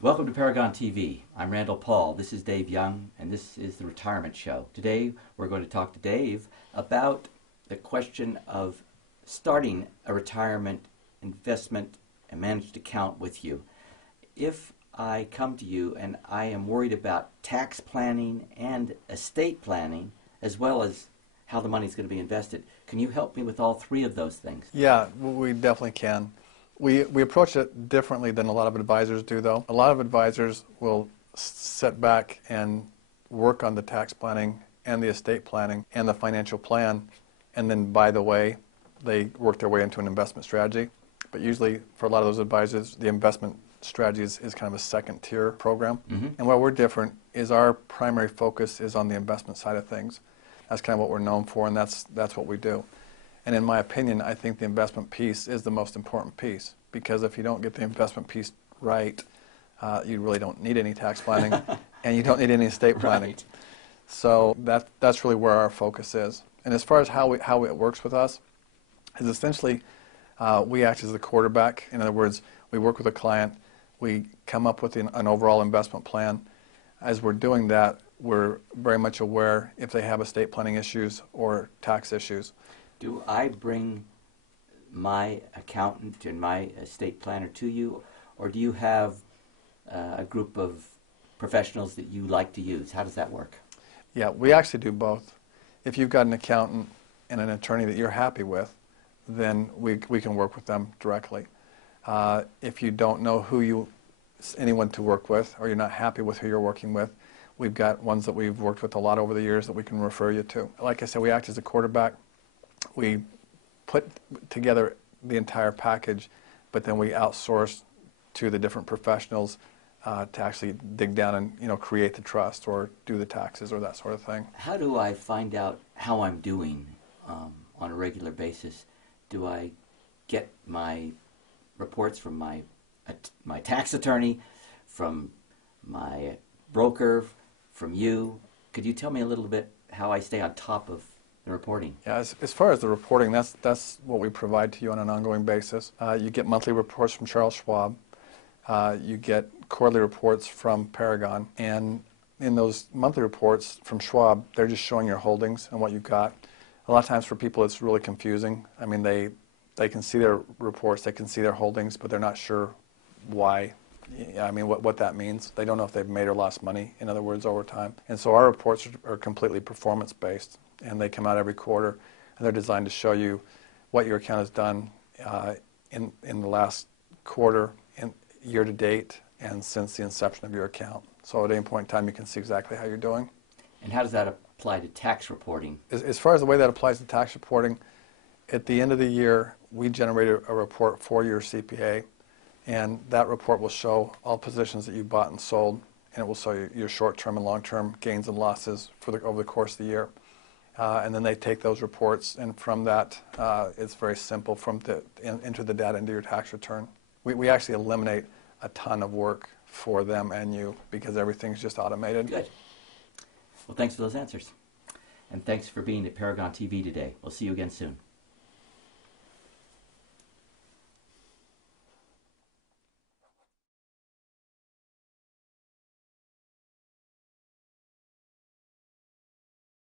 Welcome to Paragon TV. I'm Randall Paul. This is Dave Young, and this is the Retirement Show. Today, we're going to talk to Dave about the question of starting a retirement investment and managed account with you. If I come to you and I am worried about tax planning and estate planning, as well as how the money is going to be invested, can you help me with all three of those things? Yeah, we definitely can. We approach it differently than a lot of advisors do, though. A lot of advisors will sit back and work on the tax planning and the estate planning and the financial plan, and then, by the way, they work their way into an investment strategy. But usually, for a lot of those advisors, the investment strategy is kind of a second-tier program. And where we're different is our primary focus is on the investment side of things. That's kind of what we're known for, and that's what we do. And in my opinion, I think the investment piece is the most important piece, because if you don't get the investment piece right, you really don't need any tax planning, and you don't need any estate planning. Right. So that's really where our focus is. And as far as how it works with us, is essentially we act as the quarterback. In other words, we work with a client, we come up with an overall investment plan. As we're doing that, we're very much aware if they have estate planning issues or tax issues. Do I bring my accountant and my estate planner to you, or do you have a group of professionals that you like to use? How does that work? Yeah, we actually do both. If you've got an accountant and an attorney that you're happy with, then we can work with them directly. If you don't know anyone to work with, or you're not happy with who you're working with, we've got ones that we've worked with a lot over the years that we can refer you to. Like I said, we act as a quarterback. We put together the entire package, but then we outsource to the different professionals to actually dig down and create the trust or do the taxes or that sort of thing. How do I find out how I'm doing on a regular basis? Do I get my reports from my tax attorney, from my broker, from you? Could you tell me a little bit how I stay on top of the reporting? Yeah, as far as the reporting, that's what we provide to you on an ongoing basis. You get monthly reports from Charles Schwab. You get quarterly reports from Paragon. And in those monthly reports from Schwab, they're just showing your holdings and what you've got. A lot of times for people it's really confusing. I mean, they can see their reports, they can see their holdings, but they're not sure why. I mean, what that means. They don't know if they've made or lost money, in other words, over time. And so our reports are completely performance-based, and they come out every quarter, and they're designed to show you what your account has done in the last quarter, and year to date, and since the inception of your account. So at any point in time, you can see exactly how you're doing. And how does that apply to tax reporting? As far as the way that applies to tax reporting, at the end of the year, we generate a report for your CPA, and that report will show all positions that you bought and sold, and it will show you your short-term and long-term gains and losses over the course of the year. And then they take those reports, and from that, it's very simple enter the data into your tax return. We actually eliminate a ton of work for them and you because everything's just automated. Good. Well, thanks for those answers. And thanks for being at Paragon TV today. We'll see you again soon.